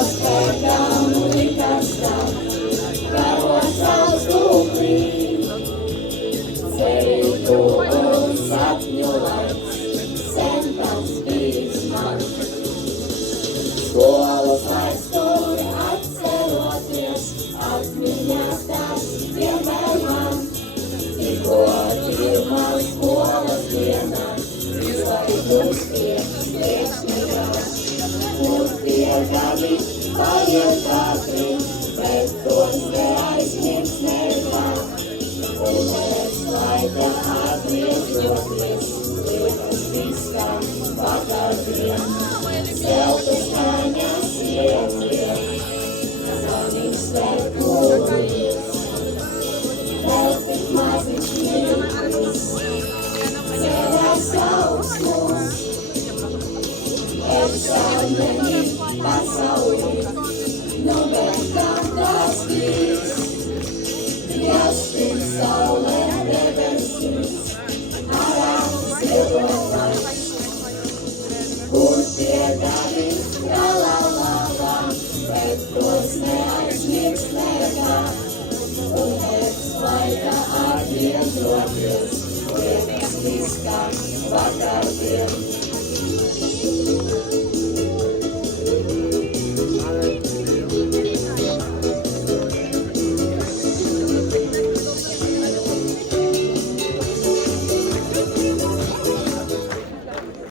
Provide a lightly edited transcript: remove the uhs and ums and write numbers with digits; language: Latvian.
Paspērtām un karstām, garos augstūklī. Cerību un sapņu laiks, sen pats bijis man. Skolas aizstūri atceroties, atmiņās tās vienmēr man. Tikko pirmā skolas dienā, izlaidums pie priekšnikā. Kur tie gadi paiet ātri, bet tos neaizmirst nekā. Un pēc laika atgriežoties, liekas visām vakardien. Zelta skaņas ietver, zvanīgs vēl kūries. Vēl tik maziņš mirklis, cerās augstums. Eksāmeni pasaulī, nu bet kā tas bijis. Jāspīd saulē debesīs, ārā sildomais. Kur tie gadi, la, bet tos neaizmirst nekā. Un pēc laika atgriežoties, liekas viss kā vakardien.